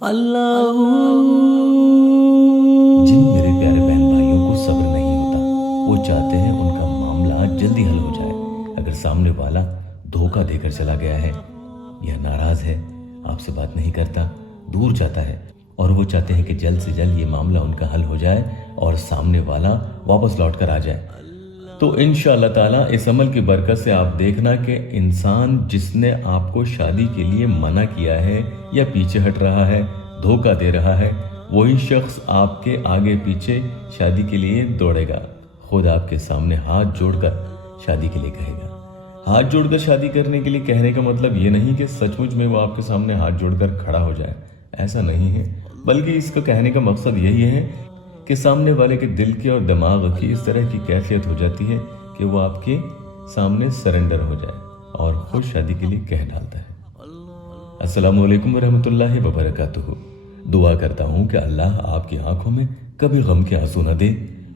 اللہ جن میرے پیارے بہن بھائیوں کو صبر نہیں ہوتا، وہ چاہتے ہیں ان کا معاملہ جلدی حل ہو جائے۔ اگر سامنے والا دھوکہ دے کر چلا گیا ہے یا ناراض ہے، آپ سے بات نہیں کرتا، دور جاتا ہے، اور وہ چاہتے ہیں کہ جلد سے جلد یہ معاملہ ان کا حل ہو جائے اور سامنے والا واپس لوٹ کر آ جائے، تو انشاءاللہ تعالیٰ اس عمل کی برکت سے آپ دیکھنا کہ انسان جس نے آپ کو شادی کے لیے منع کیا ہے یا پیچھے ہٹ رہا ہے، دھوکہ دے رہا ہے، وہی شخص آپ کے آگے پیچھے شادی کے لیے دوڑے گا، خود آپ کے سامنے ہاتھ جوڑ کر شادی کے لیے کہے گا۔ ہاتھ جوڑ کر شادی کرنے کے لیے کہنے کا مطلب یہ نہیں کہ سچ مچ میں وہ آپ کے سامنے ہاتھ جوڑ کر کھڑا ہو جائے، ایسا نہیں ہے، بلکہ اس کا کہنے کا مقصد یہی ہے کہ سامنے والے کے دل کی اور دماغ کی اس طرح کی کیفیت ہو جاتی ہے کہ وہ آپ کے سامنے سرنڈر ہو جائے اور خود شادی کے لیے کہہ ڈالتا ہے۔ السلام علیکم ورحمۃ اللہ وبرکاتہ۔ دعا کرتا ہوں کہ اللہ آپ کی آنکھوں میں کبھی غم کے آنسو نہ دے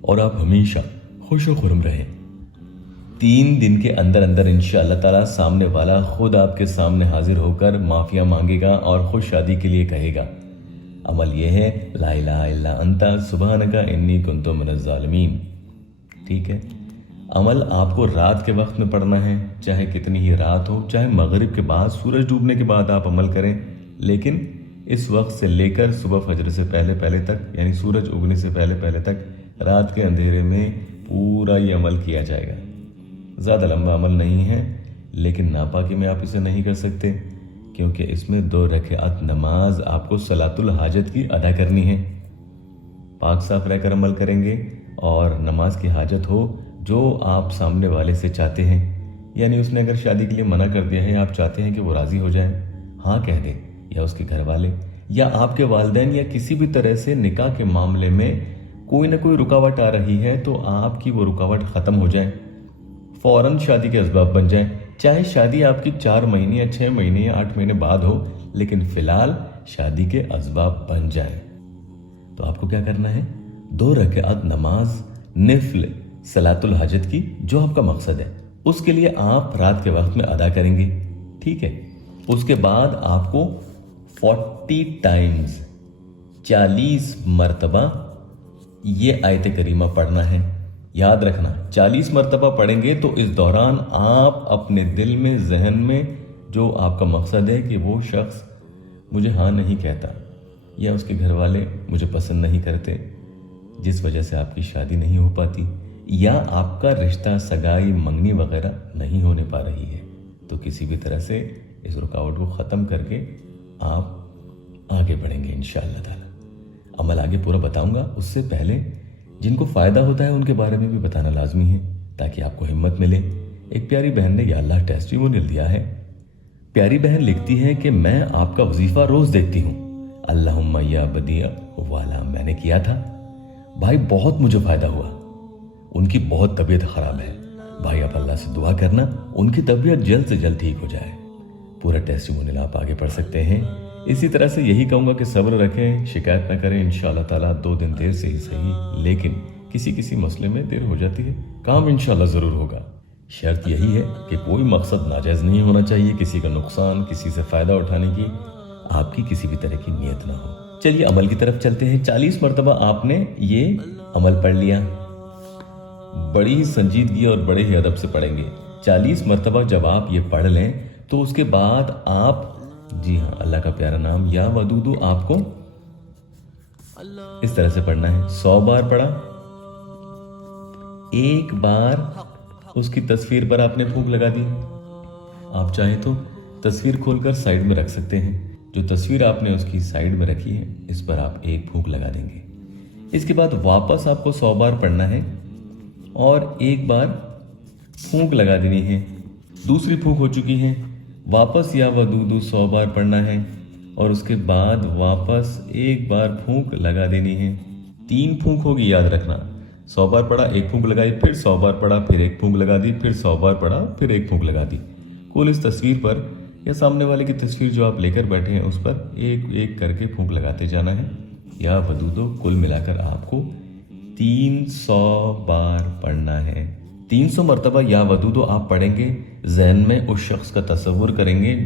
اور آپ ہمیشہ خوش و خرم رہیں۔ 3 دن کے اندر اندر انشاءاللہ تعالیٰ سامنے والا خود آپ کے سامنے حاضر ہو کر معافیاں مانگے گا اور خود شادی کے لیے کہے گا۔ عمل یہ ہے لا الہ الا انت سبحانک انی کنت من الظالمین۔ ٹھیک ہے، عمل آپ کو رات کے وقت میں پڑھنا ہے، چاہے کتنی ہی رات ہو، چاہے مغرب کے بعد، سورج ڈوبنے کے بعد آپ عمل کریں، لیکن اس وقت سے لے کر صبح فجر سے پہلے پہلے تک، یعنی سورج اگنے سے پہلے پہلے تک رات کے اندھیرے میں پورا یہ عمل کیا جائے گا۔ زیادہ لمبا عمل نہیں ہے، لیکن ناپاکی میں آپ اسے نہیں کر سکتے، کیونکہ اس میں 2 رکعت نماز آپ کو صلاۃ الحاجت کی ادا کرنی ہے۔ پاک صاف رہ کر عمل کریں گے، اور نماز کی حاجت ہو جو آپ سامنے والے سے چاہتے ہیں، یعنی اس نے اگر شادی کے لیے منع کر دیا ہے، آپ چاہتے ہیں کہ وہ راضی ہو جائیں، ہاں کہہ دیں، یا اس کے گھر والے یا آپ کے والدین یا کسی بھی طرح سے نکاح کے معاملے میں کوئی نہ کوئی رکاوٹ آ رہی ہے، تو آپ کی وہ رکاوٹ ختم ہو جائے، فوراً شادی کے اسباب بن جائیں، چاہے شادی آپ کی 4 مہینے یا 6 مہینے یا 8 مہینے بعد ہو، لیکن فی الحال شادی کے اسباب بن جائیں۔ تو آپ کو کیا کرنا ہے؟ 2 رکعت نماز نفل صلاۃ الحاجت کی، جو آپ کا مقصد ہے، اس کے لیے آپ رات کے وقت میں ادا کریں گے، ٹھیک ہے؟ اس کے بعد آپ کو 40 ٹائمز 40 مرتبہ یہ آیت کریمہ پڑھنا ہے۔ یاد رکھنا، 40 مرتبہ پڑھیں گے تو اس دوران آپ اپنے دل میں، ذہن میں جو آپ کا مقصد ہے کہ وہ شخص مجھے ہاں نہیں کہتا، یا اس کے گھر والے مجھے پسند نہیں کرتے، جس وجہ سے آپ کی شادی نہیں ہو پاتی، یا آپ کا رشتہ، سگائی، منگنی وغیرہ نہیں ہونے پا رہی ہے، تو کسی بھی طرح سے اس رکاوٹ کو ختم کر کے آپ آگے بڑھیں گے انشاءاللہ تعالی۔ عمل آگے پورا بتاؤں گا، اس سے پہلے جن کو فائدہ ہوتا ہے ان کے بارے میں بھی بتانا لازمی ہے، تاکہ آپ کو ہمت ملے۔ ایک پیاری بہن نے یا اللہ ٹیسٹیمونیل دیا ہے۔ پیاری بہن لکھتی ہے کہ میں آپ کا وظیفہ روز دیکھتی ہوں، اللہم یا بدیع والا میں نے کیا تھا، بھائی بہت مجھے فائدہ ہوا۔ ان کی بہت طبیعت خراب ہے، بھائی آپ اللہ سے دعا کرنا ان کی طبیعت جلد سے جلد ٹھیک ہو جائے۔ پورا ٹیسٹیمونیل آپ آگے پڑھ سکتے ہیں۔ اسی طرح سے یہی کہوں گا کہ صبر رکھیں، شکایت نہ کریں، انشاءاللہ تعالیٰ 2 دن دیر سے ہی صحیح، لیکن کسی مسئلے میں دیر ہو جاتی ہے، کام انشاءاللہ ضرور ہوگا۔ شرط یہی ہے کہ کوئی مقصد ناجائز نہیں ہونا چاہیے، کسی کا نقصان، کسی سے فائدہ اٹھانے کی آپ کی کسی بھی طرح کی نیت نہ ہو۔ چلیے عمل کی طرف چلتے ہیں۔ 40 مرتبہ آپ نے یہ عمل پڑھ لیا، بڑی ہی سنجیدگی اور بڑے ہی ادب سے پڑھیں گے۔ 40 مرتبہ جب آپ یہ پڑھ لیں تو اس کے بعد آپ، جی ہاں، اللہ کا پیارا نام یا ودودو آپ کو اس طرح سے پڑھنا ہے۔ 100 بار پڑھا، 1 بار اس کی تصویر پر آپ نے پھونک لگا دی۔ آپ چاہیں تو تصویر کھول کر سائیڈ میں رکھ سکتے ہیں، جو تصویر آپ نے اس کی سائیڈ میں رکھی ہے اس پر آپ 1 پھونک لگا دیں گے۔ اس کے بعد واپس آپ کو 100 بار پڑھنا ہے اور 1 بار پھونک لگا دینی ہے۔ دوسری پھونک ہو چکی ہے، واپس یا ودودو 100 بار پڑھنا ہے اور اس کے بعد واپس 1 بار پھونک لگا دینی ہے۔ 3 پھونک ہوگی، یاد رکھنا۔ 100 بار پڑھا، 1 پھونک لگائی، پھر 100 بار پڑھا، پھر 1 پھونک لگا دی، پھر 100 بار پڑھا، پھر 1 پھونک لگا دی۔ کل اس تصویر پر یا سامنے والے کی تصویر جو آپ لے کر بیٹھے ہیں اس پر 1 کر کے پھونک لگاتے جانا ہے۔ یا ودودو کل ملا کر آپ کو 300 بار پڑھنا ہے۔ 300 مرتبہ یا ودودو آپ پڑھیں گے، ذہن میں اس شخص کا تصور کریں گے